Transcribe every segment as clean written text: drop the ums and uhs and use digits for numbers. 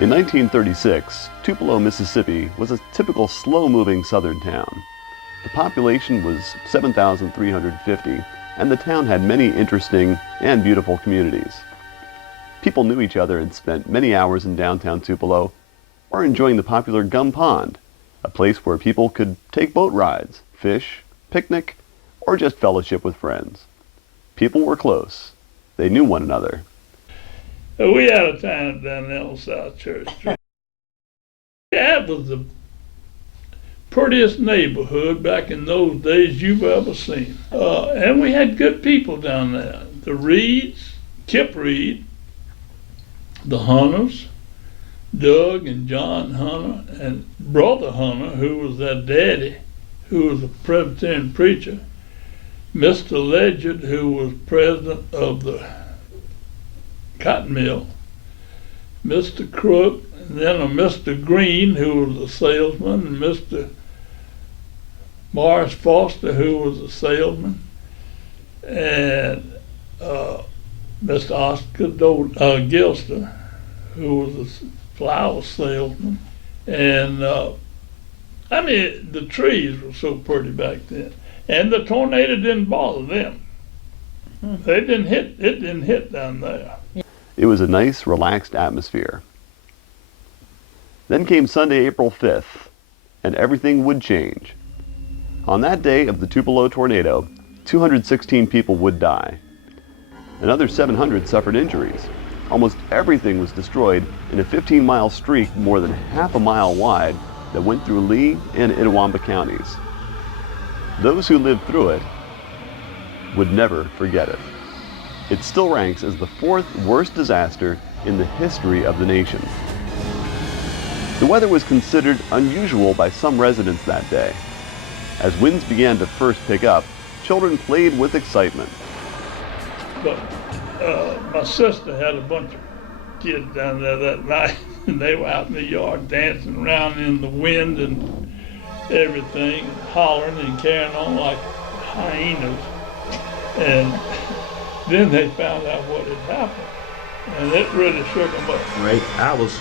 In 1936, Tupelo, Mississippi was a typical slow-moving southern town. The population was 7,350, and the town had many interesting and beautiful communities. People knew each other and spent many hours in downtown Tupelo or enjoying the popular Gum Pond, a place where people could take boat rides, fish, picnic, or just fellowship with friends. People were close. They knew one another. We had a time down there on South Church Street. That was the prettiest neighborhood back in those days you've ever seen. And we had good people down there. The Reeds, Kip Reed, the Hunters, Doug and John Hunter, and Brother Hunter, who was their daddy, who was a Presbyterian preacher, Mr. Ledyard, who was president of the cotton mill, Mr. Crook, and then a Mr. Green, who was a salesman, and Mr. Morris Foster, who was a salesman, and Mr. Oscar Gilster, who was a flower salesman. And I mean, the trees were so pretty back then. And the tornado didn't bother them. It didn't hit down there. It was a nice, relaxed atmosphere. Then came Sunday, April 5th, and everything would change. On that day of the Tupelo tornado, 216 people would die. Another 700 suffered injuries. Almost everything was destroyed in a 15-mile streak more than half a mile wide that went through Lee and Lee-Itawamba counties. Those who lived through it would never forget it. It still ranks as the fourth worst disaster in the history of the nation. The weather was considered unusual by some residents that day. As winds began to first pick up, children played with excitement. But my sister had a bunch of kids down there that night, and they were out in the yard dancing around in the wind and everything, hollering and carrying on like hyenas. And then they found out what had happened, and it really shook them up. Right, I was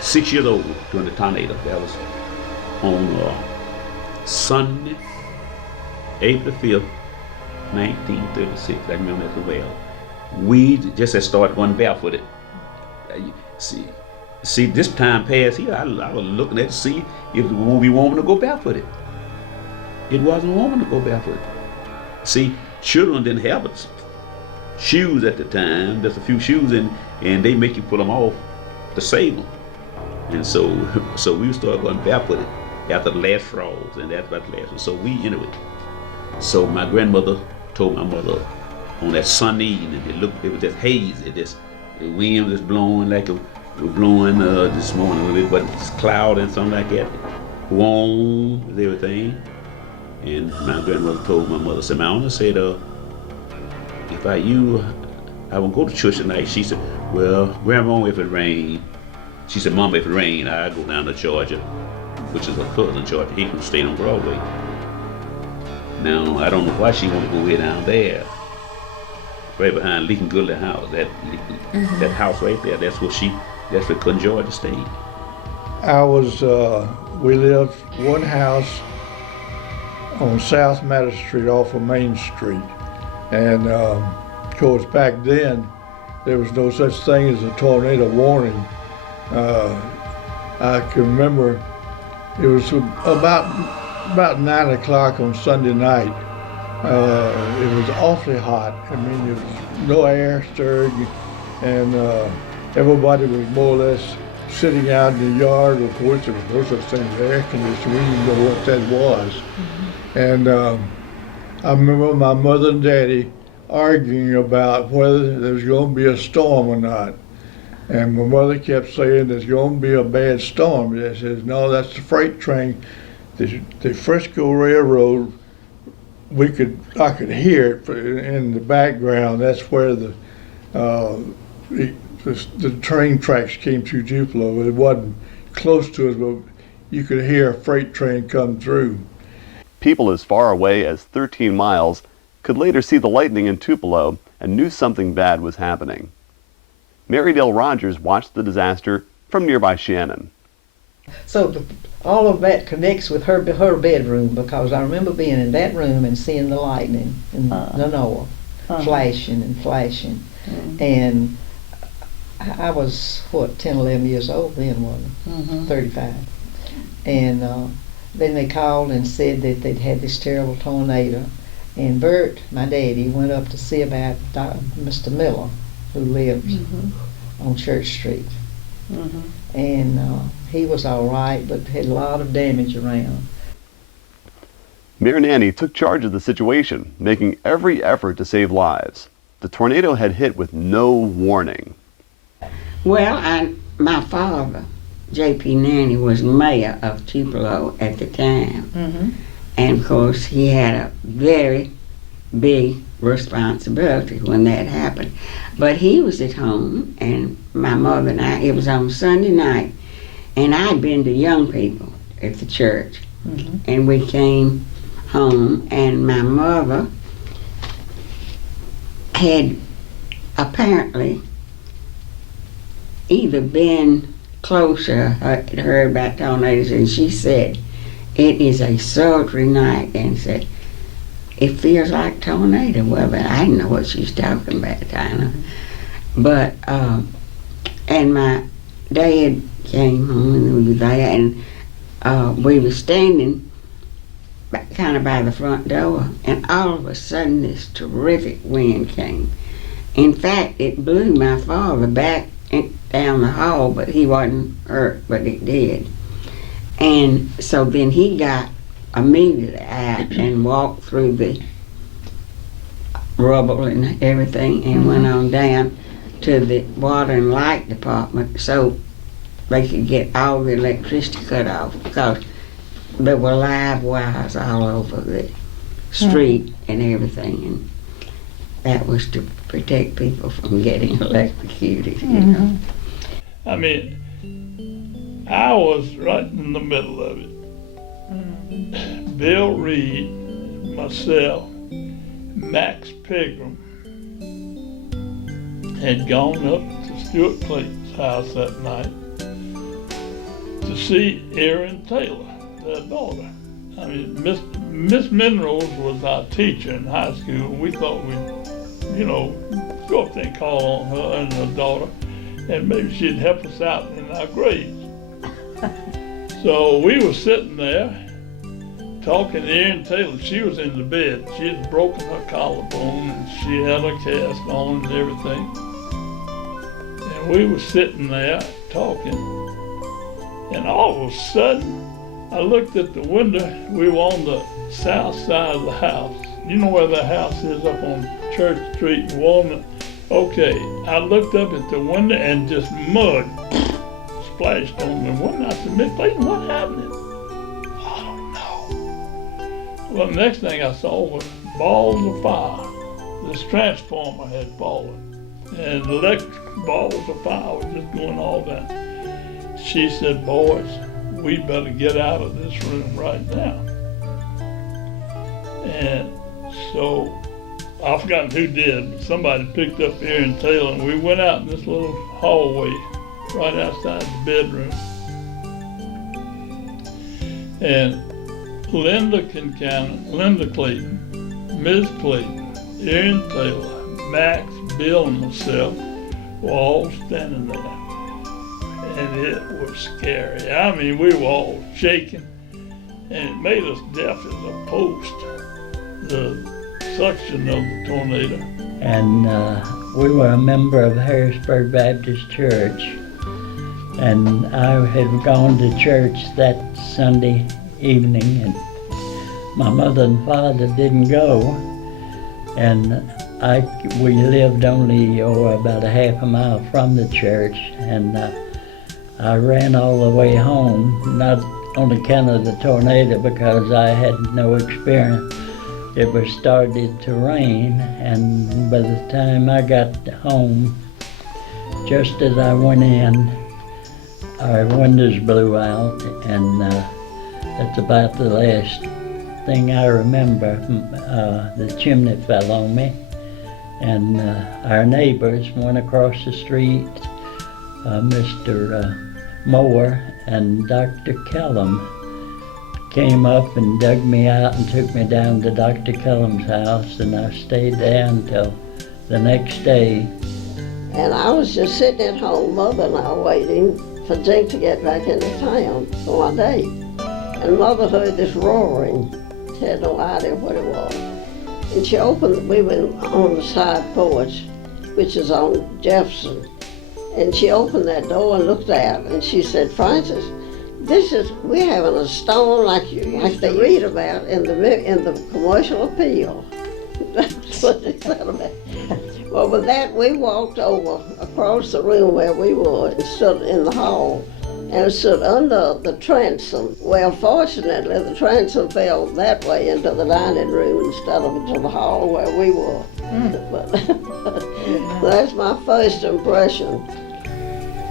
6 years old during the tornado. That was on Sunday, April 5th, 1936. I remember that well. We just had started running barefooted. See, this time past here, I was looking at to see if it would be warm to go barefooted. It wasn't warm to go barefooted. See, children didn't have shoes at the time, just a few shoes, and they make you put them off to save them. And so we started going barefooted after the last frost, and that's about the last one. So anyway. So my grandmother told my mother on that Sunday evening, it was just hazy, the wind was blowing like it was blowing this morning a little bit, but it's cloud and something like that. Warm with everything. And my grandmother told my mother, said, "Mama said, if I won't go to church tonight." She said, "Well, Grandma, if it rain." She said, "Mama, if it rain, I'll go down to Georgia," which is her cousin, Georgia Hickman, stayed on Broadway. Now, I don't know why she wanted to go way down there, right behind Lincoln Goodley house. That house right there, that's where cousin Georgia stayed. We lived one house on South Matter Street off of Main Street. And of course, back then, there was no such thing as a tornado warning. I can remember it was about 9 o'clock on Sunday night. It was awfully hot. I mean, there was no air stirred, and everybody was more or less sitting out in the yard. Of course, there was no such thing as air conditioning. We didn't know what that was. And I remember my mother and daddy arguing about whether there was going to be a storm or not. And my mother kept saying there's going to be a bad storm. And I says, "No, that's the freight train." The Frisco Railroad, I could hear it in the background. That's where the train tracks came through Tupelo. It wasn't close to us, but you could hear a freight train come through. People as far away as 13 miles could later see the lightning in Tupelo and knew something bad was happening. Mary Dale Rogers watched the disaster from nearby Shannon. So all of that connects with her bedroom, because I remember being in that room and seeing the lightning and the Noah flashing and flashing. And I was, 10, 11 years old then, wasn't I? 35. And then they called and said that they'd had this terrible tornado. And Bert, my daddy, went up to see about Mr. Miller, who lives on Church Street. And he was all right, but had a lot of damage around. Mayor Nanny took charge of the situation, making every effort to save lives. The tornado had hit with no warning. Well, my father, J.P. Nanny, was mayor of Tupelo at the time. And of course, he had a very big responsibility when that happened. But he was at home, and my mother and I, it was on Sunday night, and I'd been to young people at the church. And we came home, and my mother had apparently either been closer, heard about tornadoes, and she said, it is a sultry night, and said, it feels like tornado weather. I didn't know what she was talking about, Dinah. But, and my dad came home, and we were there, and we were standing kind of by the front door, and all of a sudden this terrific wind came. In fact, it blew my father back down the hall, but he wasn't hurt, but it did. And so then he got immediately out and walked through the rubble and everything and went on down to the water and light department so they could get all the electricity cut off, because there were live wires all over the street and everything, and that was to protect people from getting electrocuted, you know. I mean, I was right in the middle of it. Bill Reed, myself, Max Pigram had gone up to Stuart Clayton's house that night to see Erin Taylor, their daughter. I mean, Miss Minrose was our teacher in high school. We thought we'd, go up there and call on her and her daughter, and maybe she'd help us out in our grades. So we were sitting there talking to Erin Taylor. She was in the bed. She had broken her collarbone, and she had a cast on and everything. And we were sitting there talking, and all of a sudden, I looked at the window. We were on the south side of the house. You know where the house is, up on Church Street in Walnut? Okay, I looked up at the window and just mud splashed on the window. I said, Miss Clayton, what happened? I don't know. Well, the next thing I saw was balls of fire. This transformer had fallen, and the electric balls of fire were just going all down. She said, boys, we better get out of this room right now. And so, I've forgotten who did, but somebody picked up Erin Taylor, and we went out in this little hallway right outside the bedroom. And Linda Clayton, Ms. Clayton, Erin Taylor, Max, Bill, and myself were all standing there. And it was scary. I mean, we were all shaking, and it made us deaf as a post, the suction of the tornado. And we were a member of Harrisburg Baptist Church, and I had gone to church that Sunday evening, and my mother and father didn't go, and we lived only about a half a mile from the church, and I ran all the way home, not on account of the tornado, because I had no experience. It was started to rain, and by the time I got home, just as I went in, our windows blew out, and that's about the last thing I remember. The chimney fell on me, and our neighbors went across the street, Mr. more, and Dr. Kellum came up and dug me out and took me down to Dr. Kellum's house, and I stayed there until the next day. And I was just sitting at home, Mother and I waiting for Jake to get back into town for my date. And Mother heard this roaring. She had no idea what it was. And she opened, we were on the side porch, which is on Jefferson. And she opened that door and looked out, and she said, "Francis, we're having a storm like they read about in the commercial appeal." That's what they said about it. Well, with that, we walked over across the room where we were and stood in the hall, and stood under the transom. Well, fortunately, the transom fell that way into the dining room instead of into the hall where we were. But that's my first impression.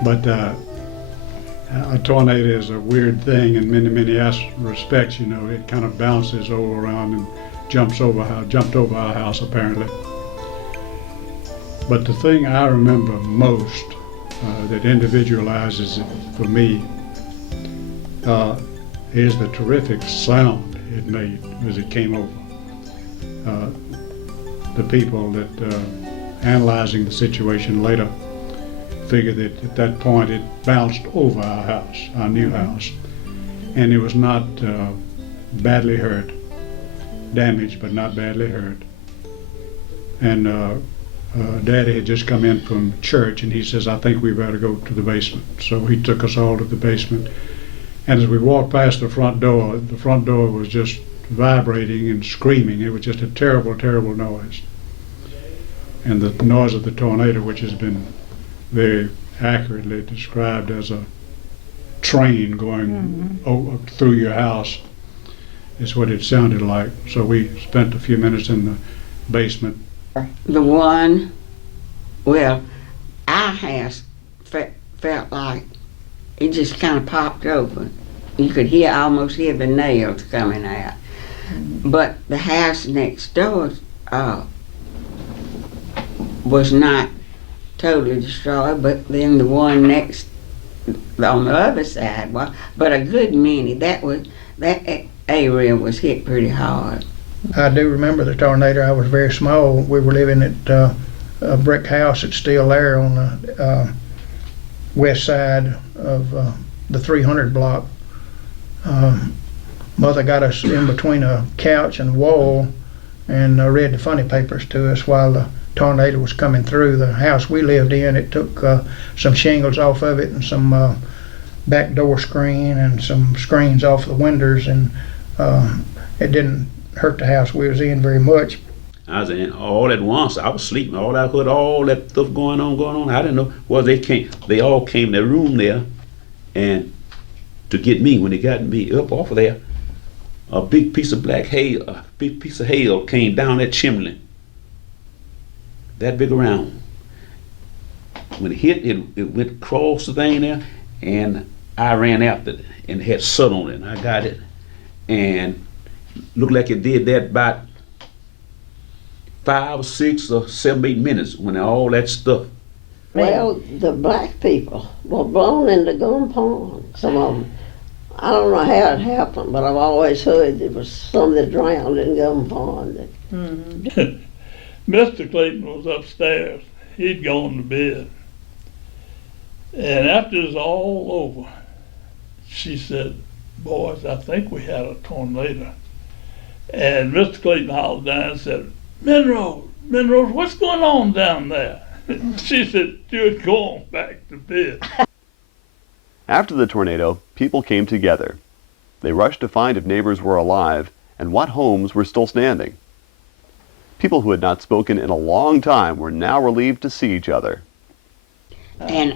But a tornado is a weird thing in many, many respects. You know, it kind of bounces all around and jumped over our house apparently. But the thing I remember most that individualizes it for me is the terrific sound it made as it came over. The people that analyzing the situation later figured that at that point it bounced over our house, our new house, and it was not badly hurt, damaged but not badly hurt. And Daddy had just come in from church, and he says, "I think we better go to the basement." So he took us all to the basement, and as we walked past the front door was just vibrating and screaming. It was just a terrible, terrible noise. And the noise of the tornado, which has been very accurately described as a train going through your house, is what it sounded like. So we spent a few minutes in the basement. The one, well, our house felt like it just kind of popped open. You could almost hear the nails coming out. But the house next door was not totally destroyed, but then the one next on the other side was. But a good many. That area was hit pretty hard. I do remember the tornado. I was very small. We were living at a brick house that's still there on the west side of the 300 block. Mother got us in between a couch and wall and read the funny papers to us while the tornado was coming through the house we lived in. It took some shingles off of it and some back door screen and some screens off the windows, and it didn't hurt the house we was in very much. I was in all at once. I was sleeping. I heard all that stuff going on. I didn't know. Well, they all came to the room there, and to get me, when they got me up off of there, a big piece of hail came down that chimney. That big around. When it hit, it went across the thing there, and I ran after it, and it had sun on it, and I got it, and looked like it did that about 5 or 6 or 7, 8 minutes when all that stuff. Well, the black people were blown into Gum Pond, some of them. I don't know how it happened, but I've always heard there was some that drowned in Gum Pond. Mr. Clayton was upstairs. He'd gone to bed. And after it was all over, she said, "Boys, I think we had a tornado." And Mr. Clayton hollered down and said, Monroe, what's going on down there?" She said, "You're going back to bed." After the tornado, people came together. They rushed to find if neighbors were alive and what homes were still standing. People who had not spoken in a long time were now relieved to see each other. And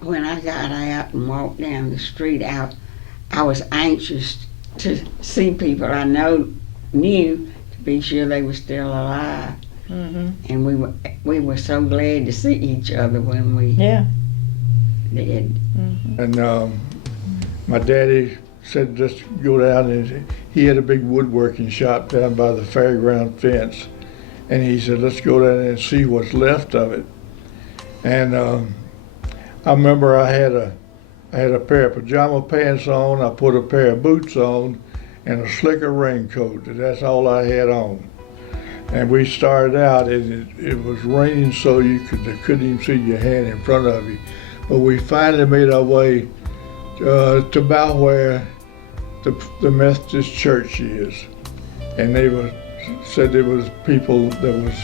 when I got out and walked down the street, I was anxious to see people I knew to be sure they were still alive. And we were so glad to see each other when we did. And my daddy said just go down, and he had a big woodworking shop down by the fairground fence, and he said let's go down and see what's left of it. And I remember I had a pair of pajama pants on, I put a pair of boots on, and a slicker raincoat, and that's all I had on. And we started out, and it was raining so you couldn't even see your hand in front of you. But we finally made our way to about where the Methodist church is. And they said there was people that was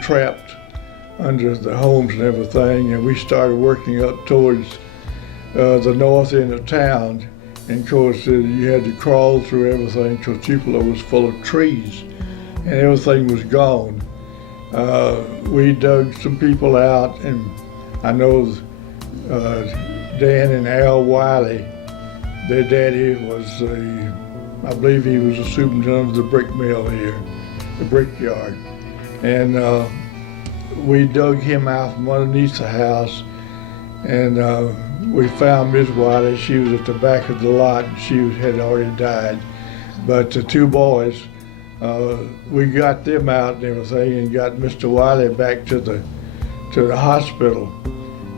trapped under the homes and everything, and we started working up towards the north end of town. And of course, you had to crawl through everything because Tupelo was full of trees and everything was gone. We dug some people out, and I know Dan and Al Wiley, their daddy was I believe he was a superintendent of the brick mill here, the brickyard. And we dug him out from underneath the house, and we found Miss Wiley. She was at the back of the lot, and she had already died. But the two boys, we got them out and everything, and got Mr. Wiley back to the hospital.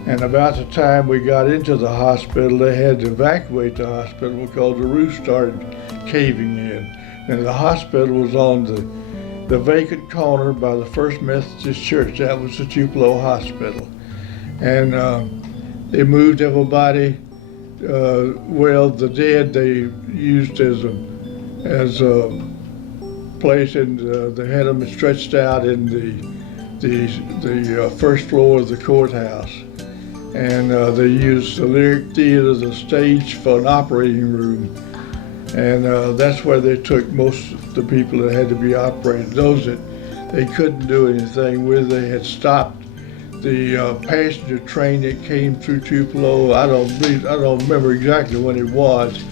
And about the time we got into the hospital, they had to evacuate the hospital because the roof started caving in. And the hospital was on the vacant corner by the First Methodist Church. That was the Tupelo Hospital. And they moved everybody, the dead they used as a place, and they had them stretched out in the first floor of the courthouse. And they used the Lyric Theater as a stage for an operating room. And that's where they took most of the people that had to be operated. Those that they couldn't do anything with, they had stopped the passenger train that came through Tupelo. I don't remember exactly when it was,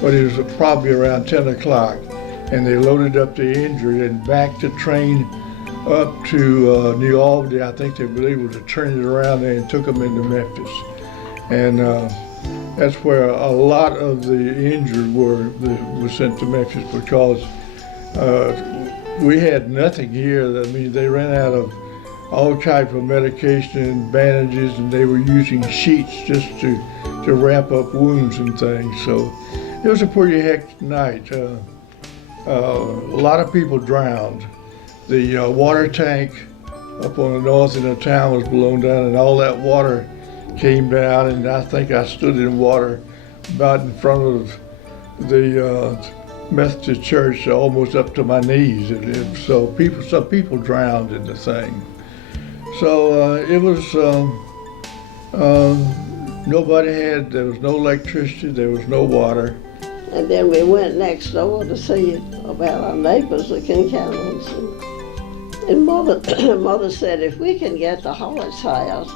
but it was probably around 10 o'clock. And they loaded up the injured and backed the train up to New Albany. I think they were able to turn it around there and took them into Memphis. And that's where a lot of the injured were sent to Memphis, because we had nothing here. I mean, they ran out of all type of medication and bandages, and they were using sheets just to wrap up wounds and things. So it was a pretty hectic night. A lot of people drowned. The water tank up on the north end of town was blown down, and all that water came down, and I think I stood in water about in front of the Methodist church, almost up to my knees. So some people drowned in the thing. So it was, there was no electricity, there was no water. And then we went next door to see about our neighbors, the Kincaid's. And Mother said, if we can get the Hollis house,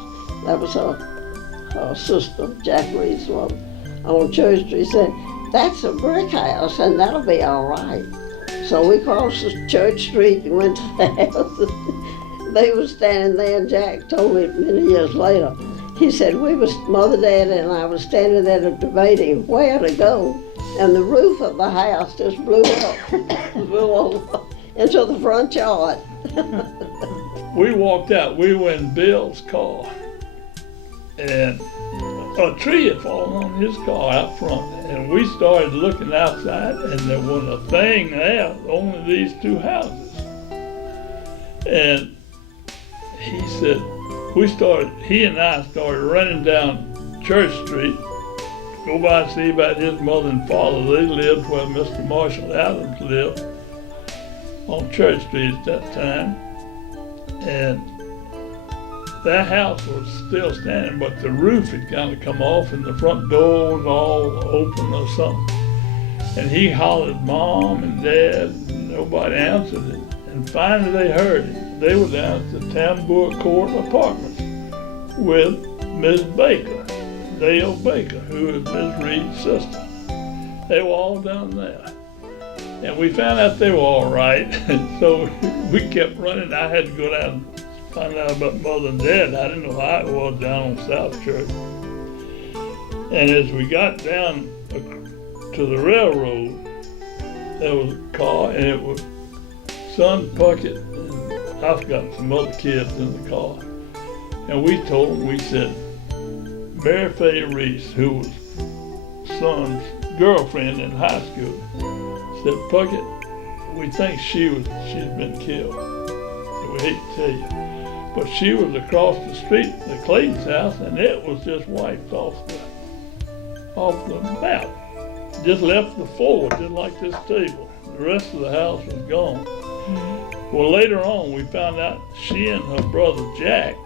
that was her sister, Jack Reed's mother, on Church Street, said, that's a brick house and that'll be all right. So we crossed the Church Street and went to the house. They were standing there, and Jack told me many years later, he said, Mother, Dad, and I was standing there debating where to go, and the roof of the house just blew up, blew over into the front yard. We walked out, we were in Bill's car, and a tree had fallen on his car out front, and we started looking outside, and there wasn't a thing there, only these two houses. And he and I started running down Church Street, go by and see about his mother and father. They lived where Mr. Marshall Adams lived, on Church Street at that time. And that house was still standing, but the roof had kind of come off and the front door was all open or something. And he hollered, Mom and Dad, and nobody answered it. And finally they heard it. They were down at the Tambour Court Apartments with Miss Baker, Dale Baker, who was Miss Reed's sister. They were all down there. And we found out they were all right, and so we kept running. I had to go down and find out about Mother and Dad. I didn't know how it was down on South Church. And as we got down to the railroad, there was a car, and it was Son Puckett, and I forgot some other kids in the car. And we told them, we said, Mary Faye Reese, who was son's girlfriend in high school, said, Puckett, we think she's been killed. We hate to tell you. But she was across the street, the Clayton's house, and it was just wiped off the map. Just left the floor, just like this table. The rest of the house was gone. Well, later on, we found out she and her brother Jack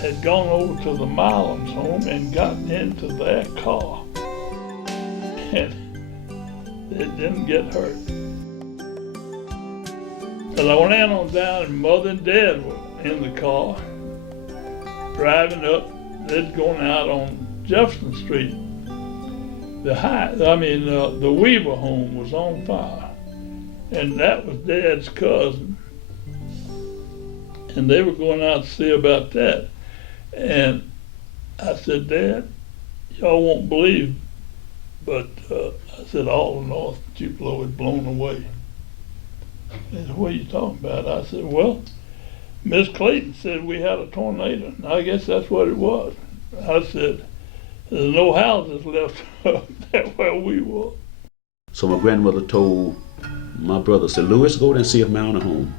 had gone over to the Milam's home and gotten into their car. And they didn't get hurt. But I ran on down, and Mother and Dad were in the car, driving up. They'd gone out on Jefferson Street. The Weaver home was on fire, and that was Dad's cousin. And they were going out to see about that. And I said, Dad, y'all won't believe, but I said all of North Tupelo had blown away. He said, what are you talking about? I said, well, Miss Clayton said we had a tornado, and I guess that's what it was. I said, there's no houses left that where we were. So my grandmother told my brother, said, Louis, go there and see if Mount home.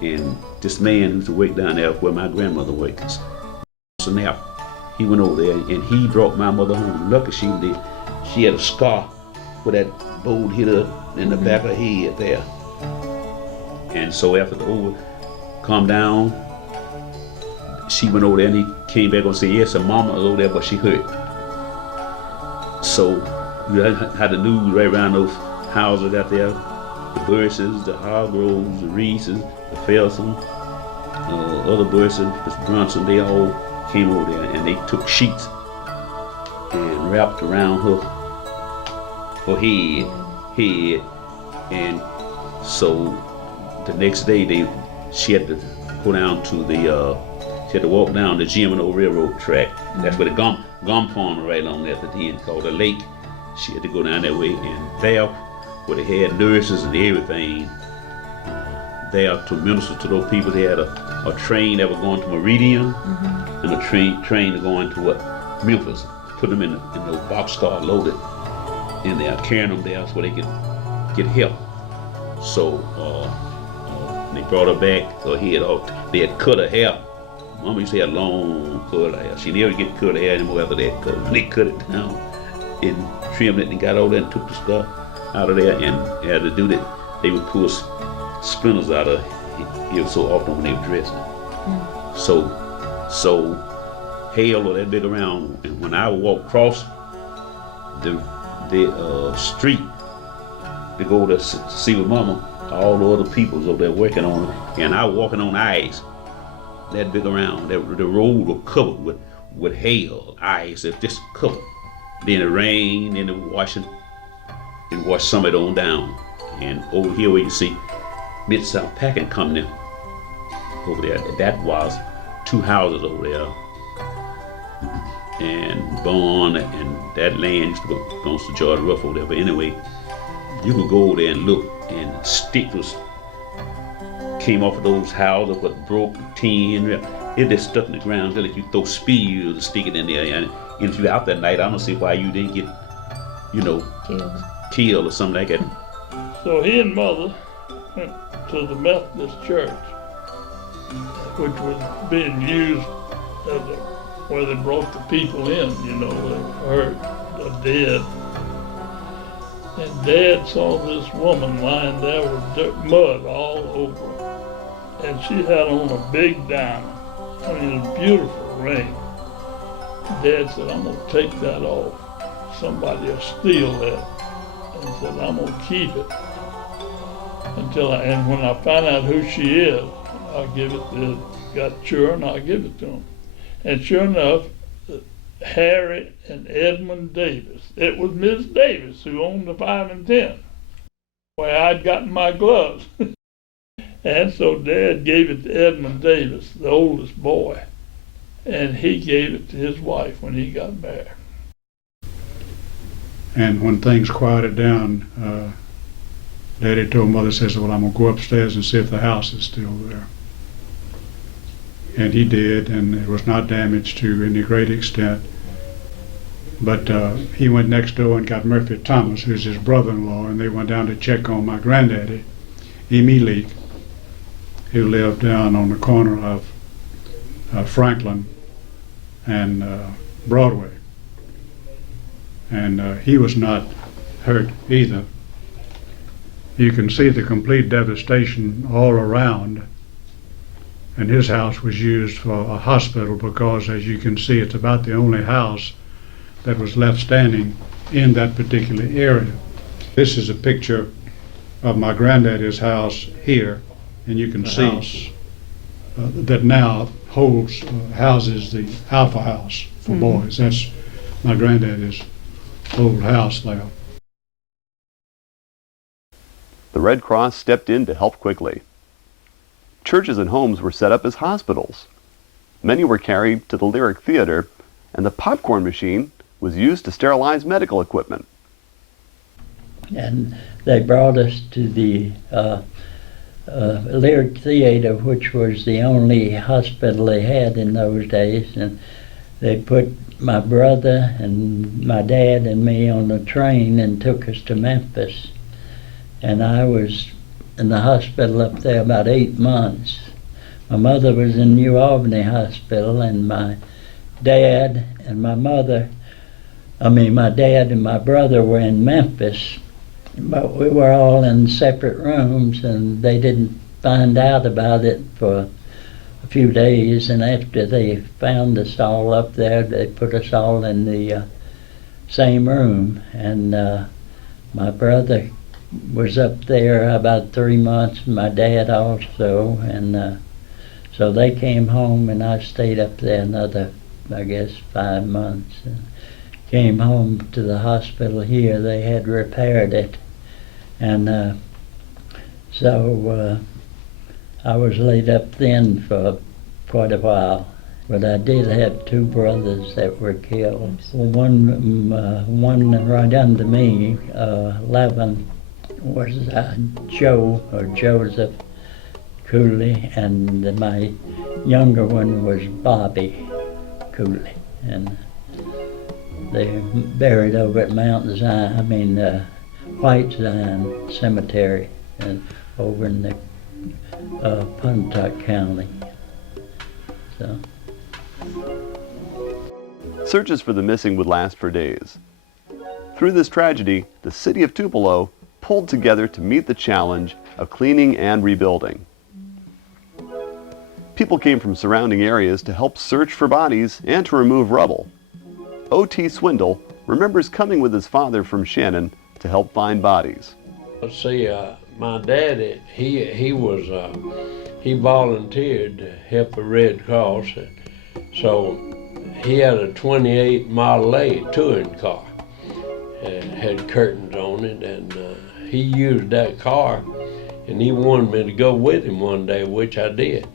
And this man who used to work down there where my grandmother works, so now he went over there and he brought my mother home. Lucky she had a scar where that bolt hit her in the back of her head there. And so after the over calmed down, she went over there and he came back and said, yes, her mama was over there, but she hurt. So you had the news right around those houses out there, the Burses, the Hargroves, the Reeses, the Felson, other Burses, Mr. Brunson, they all came over there and they took sheets and wrapped around her head, and so the next day she had to go down to she had to walk down the Gemino Railroad track. That's where the gum farm right along there at the end called the lake. She had to go down that way, and there where they had nurses and everything there to minister to those people. They had a train that was going to Meridian and a train going to Memphis. Put them in those boxcar loaded in there, carrying them there so they could get help. So they brought her back, her head off. They had cut her hair. Mama used to have long curly hair. She never get curly hair anymore after that, because they cut it down and trimmed it and got all that and took the scar out of there and had to do that. They would pull splinters out of it so often when they were dressing. So hail or that big around, and when I would walk across the street to go to see with Mama, all the other people was over there working on it, and I was walking on ice that big around. The road was covered with hail, ice, it just covered. Then it rained, and it washed some of it on down. And over here where you see Mid-South Packing coming in, over there, that was 2 houses over there. And Bond and that land used to go to George Ruff over there. But anyway, you could go over there and look, and sticks came off of those houses with broke tin. It just stuck in the ground until if you throw spears and stick it in there. And if you're out that night, I don't see why you didn't get, killed or something like that. So he and Mother went to the Methodist church, which was being used as where they brought the people in, they hurt, the dead. And Dad saw this woman lying there with mud all over her. And she had on a big diamond, a beautiful ring. Dad said, I'm gonna take that off. Somebody will steal that. And said, I'm gonna keep it and when I find out who she is, I'll give it to, got sure, and I'll give it to him. And sure enough, Harry and Edmund Davis. It was Miss Davis who owned the 5 and 10, where I'd gotten my gloves. And so Dad gave it to Edmund Davis, the oldest boy, and he gave it to his wife when he got married. And when things quieted down, Daddy told Mother, says, well, I'm going to go upstairs and see if the house is still there. and he did, and it was not damaged to any great extent. But he went next door and got Murphy Thomas, who's his brother-in-law, and they went down to check on my granddaddy, Emmy Leak, who lived down on the corner of Franklin and Broadway. And he was not hurt either. You can see the complete devastation all around. And his house was used for a hospital because, as you can see, it's about the only house that was left standing in that particular area. This is a picture of my granddaddy's house here, and you can see that now houses the Alpha House for boys. That's my granddaddy's old house there. The Red Cross stepped in to help quickly. Churches and homes were set up as hospitals. Many were carried to the Lyric Theater, and the popcorn machine was used to sterilize medical equipment. And they brought us to the Lyric Theater, which was the only hospital they had in those days, and they put my brother and my dad and me on a train and took us to Memphis. And I was in the hospital up there about 8 months. My mother was in New Albany Hospital, and my dad and my dad and my brother were in Memphis. But we were all in separate rooms, and they didn't find out about it for a few days. And after they found us all up there, they put us all in the same room. And my brother was up there about 3 months, my dad also. And so they came home, and I stayed up there another, I guess, 5 months. And came home to the hospital here. They had repaired it. And so I was laid up then for quite a while. But I did have 2 brothers that were killed. One right under me, 11, was Joe, or Joseph Cooley, and my younger one was Bobby Cooley. And they're buried over at Mount Zion, White Zion Cemetery, over in the Pontotoc County. So. Searches for the missing would last for days. Through this tragedy, the city of Tupelo pulled together to meet the challenge of cleaning and rebuilding. People came from surrounding areas to help search for bodies and to remove rubble. O.T. Swindol remembers coming with his father from Shannon to help find bodies. See, my daddy, he volunteered to help the Red Cross, so he had a 28 Model A touring car, and had curtains on it, and he used that car, and he wanted me to go with him one day, which I did.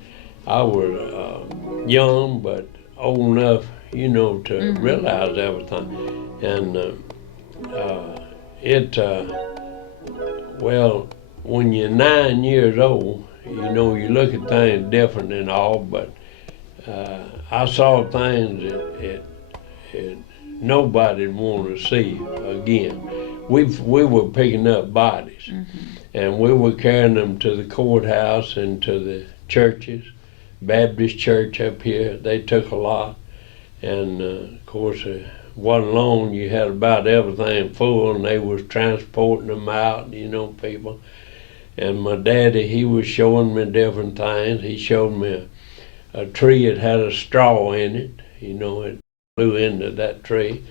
I was young, but old enough, to realize everything. And well, when you're 9 years old, you look at things different and all, but I saw things that nobody'd want to see again. We were picking up bodies, and we were carrying them to the courthouse and to the churches. Baptist church up here, they took a lot. And of course, it wasn't long, you had about everything full, and they was transporting them out, people. And my daddy, he was showing me different things. He showed me a tree that had a straw in it, it blew into that tree,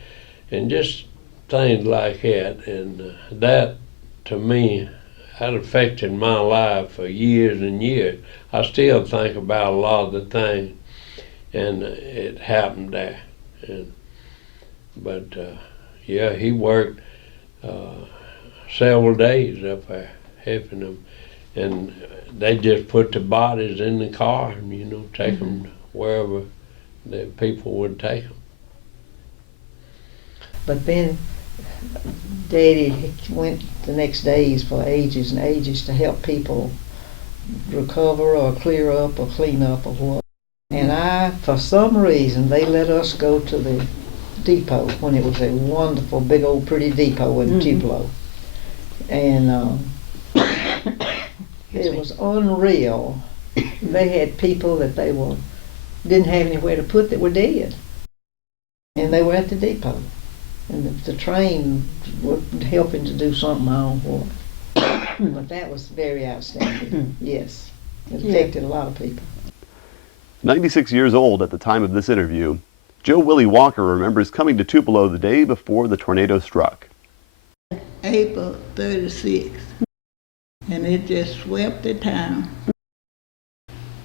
and just things like that. And that, to me, had affected my life for years and years. I still think about a lot of the things, and it happened there. But he worked several days up there helping them, and they just put the bodies in the car and take them to wherever the people would take them. But then Daddy went the next days for ages and ages to help people recover or clear up or clean up or what. And for some reason, they let us go to the depot when it was a wonderful, big old pretty depot in Tupelo. And it was unreal. They had people that didn't have anywhere to put that were dead. And they were at the depot. And the train was helping to do something, I don't know what. But that was very outstanding, yes. It affected a lot of people. 96 years old at the time of this interview, Joe Willie Walker remembers coming to Tupelo the day before the tornado struck. April 36th, and it just swept the town.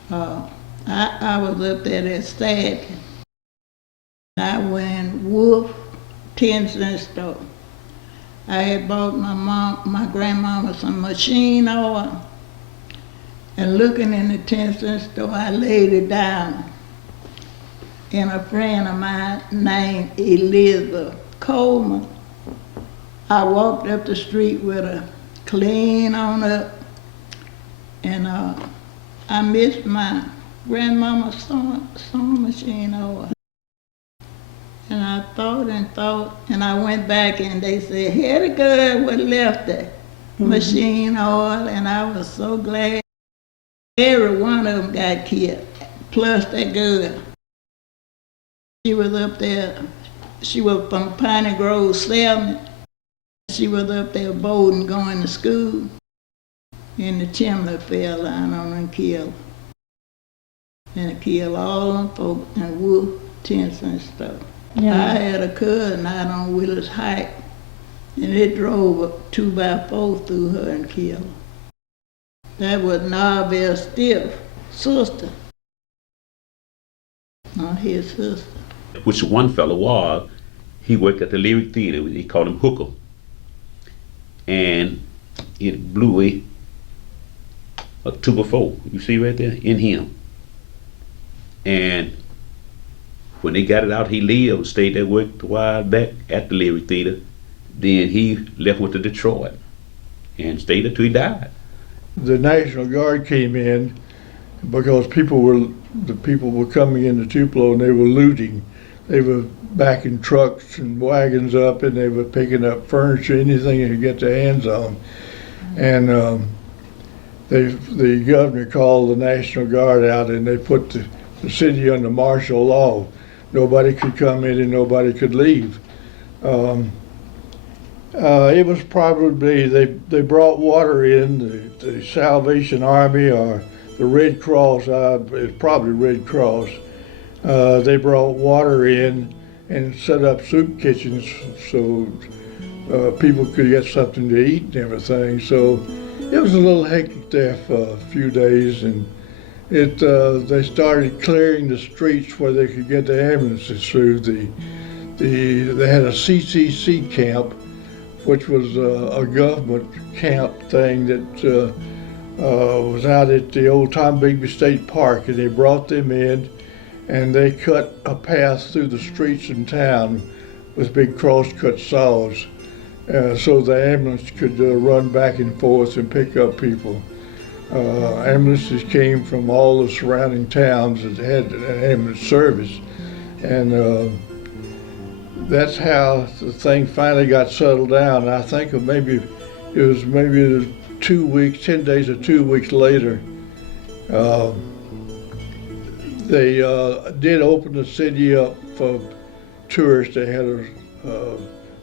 I was up there that Saturday. I went Wolf 10-cent store. I had bought my grandmama some machine oil, and looking in the 10-cent store, I laid it down. And a friend of mine named Elizabeth Coleman, I walked up the street with her, clean on up, and I missed my grandmama's sewing machine oil. And I thought, and I went back and they said, here the girl was left that machine oil, and I was so glad. Every one of them got killed, plus that girl. She was up there, she was from Piney Grove, Selma. She was up there boating, going to school, and the chimney fell down on her and killed her. And it killed all them folks in Wolf 10-cent store. Yeah. I had a cousin out on Willis Heights, and it drove a 2x4 through her and killed her. That was Narville Stiff's sister, not his sister. Which one fellow was, he worked at the Lyric Theater, they called him Hooker. And it blew a 2x4, you see right there, in him. And when they got it out, he lived, stayed there, worked a while back at the Lyric Theater. Then he left went to Detroit and stayed there till he died. The National Guard came in because the people were coming into Tupelo and they were looting. They were backing trucks and wagons up, and they were picking up furniture, anything they could get their hands on. And the governor called the National Guard out, and they put the city under martial law. Nobody could come in and nobody could leave. It was probably, they brought water in, the Salvation Army or the Red Cross, it's probably Red Cross. They brought water in and set up soup kitchens so people could get something to eat and everything. So it was a little hectic there for a few days, and they started clearing the streets where they could get the ambulances through. They had a CCC camp, which was a government camp thing that was out at the old Tom Bigby State Park, and they brought them in and they cut a path through the streets in town with big cross-cut saws so the ambulance could run back and forth and pick up people. Ambulances came from all the surrounding towns that had an ambulance service, and that's how the thing finally got settled down. I think maybe 2 weeks, 10 days or 2 weeks later, they did open the city up for tourists. They had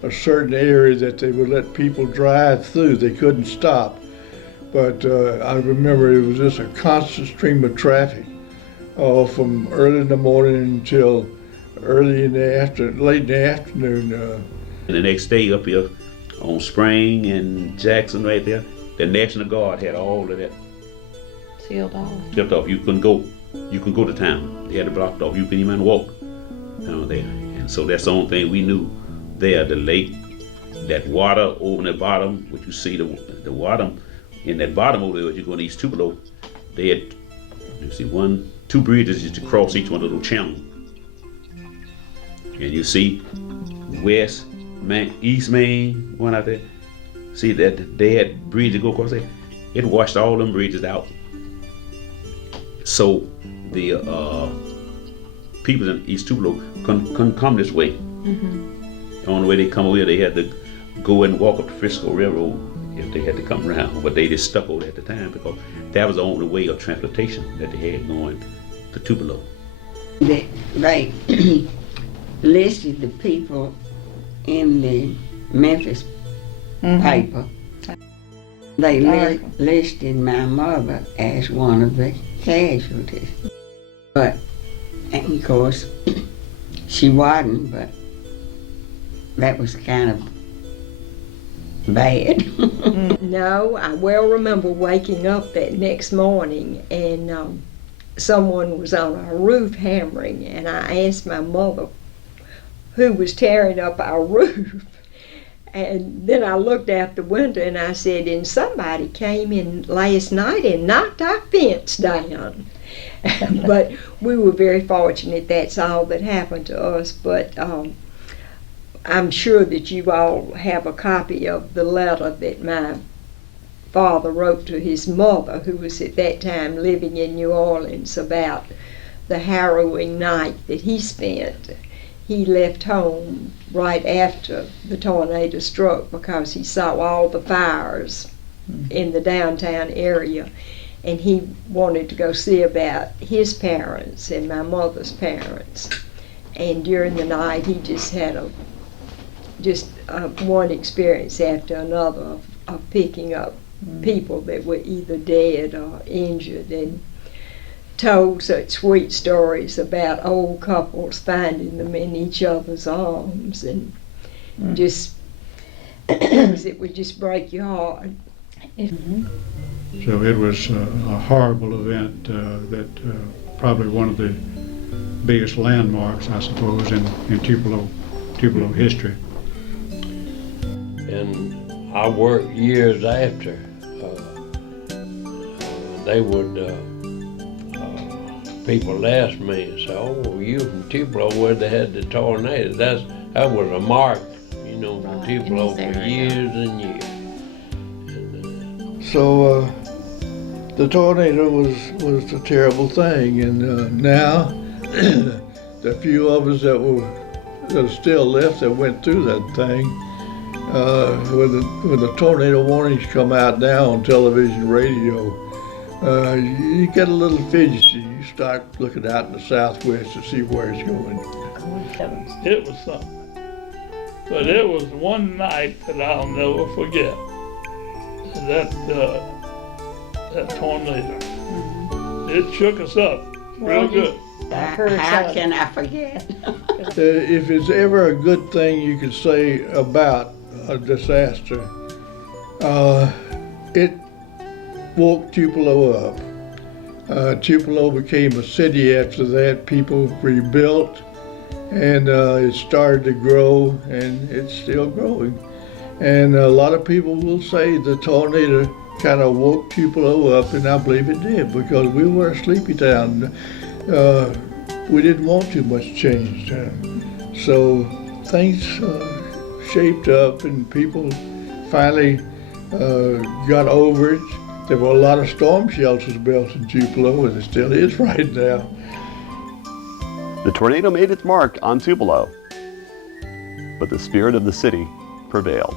a certain area that they would let people drive through. They couldn't stop. But I remember it was just a constant stream of traffic from early in the morning until late in the afternoon. And the next day up here on Spring and Jackson right there, the National Guard had all of that Sealed off. Sealed off. You couldn't go to town. They had it blocked off. You couldn't even walk down there. And so that's the only thing we knew there, the lake, that water over in the bottom, what you see, the water in that bottom over there, as you go in East Tupelo, they had, you see, 2 bridges just across each one of those channels. And you see West Main, East Main, one out there. See that they had bridges go across there. It washed all them bridges out. So the people in East Tupelo couldn't come this way. The only way they come over here, they had to go and walk up the Frisco Railroad if they had to come around. But they just stuck over there at the time because that was the only way of transportation that they had going to Tupelo. They listed the people in the Memphis paper. They listed my mother as one of the casualties. But, and of course, she wasn't, but that was kind of bad. No, I well remember waking up that next morning and someone was on our roof hammering, and I asked my mother who was tearing up our roof. And then I looked out the window and I said, and somebody came in last night and knocked our fence down. But we were very fortunate that's all that happened to us. But I'm sure that you all have a copy of the letter that my father wrote to his mother, who was at that time living in New Orleans, about the harrowing night that he spent. He left home right after the tornado struck because he saw all the fires in the downtown area, and he wanted to go see about his parents and my mother's parents. And during the night he just had one experience after another of picking up people that were either dead or injured, and told such sweet stories about old couples finding them in each other's arms, and just things that would just break your heart. So it was a horrible event that probably one of the biggest landmarks, I suppose, in Tupelo history. And I worked years after. They would people asked me and said, "Oh, you from Tupelo where they had the tornado?" That was a mark, you know, for Tupelo for years and years. And, So the tornado was a terrible thing, and now the few of us that are still left that went through that thing, when the tornado warnings come out now on television, radio, you get a little fidgety. You start looking out in the southwest to see where it's going. It was something. But it was one night that I'll never forget. That tornado. It shook us up real good. How can I forget? If it's ever a good thing you can say about a disaster, it woke Tupelo up. Tupelo became a city after that. People rebuilt, and it started to grow, and it's still growing. And a lot of people will say the tornado kind of woke Tupelo up, and I believe it did, because we were a sleepy town. We didn't want too much change. So things shaped up, and people finally got over it. There were a lot of storm shelters built in Tupelo, and it still is right now. The tornado made its mark on Tupelo, but the spirit of the city prevailed.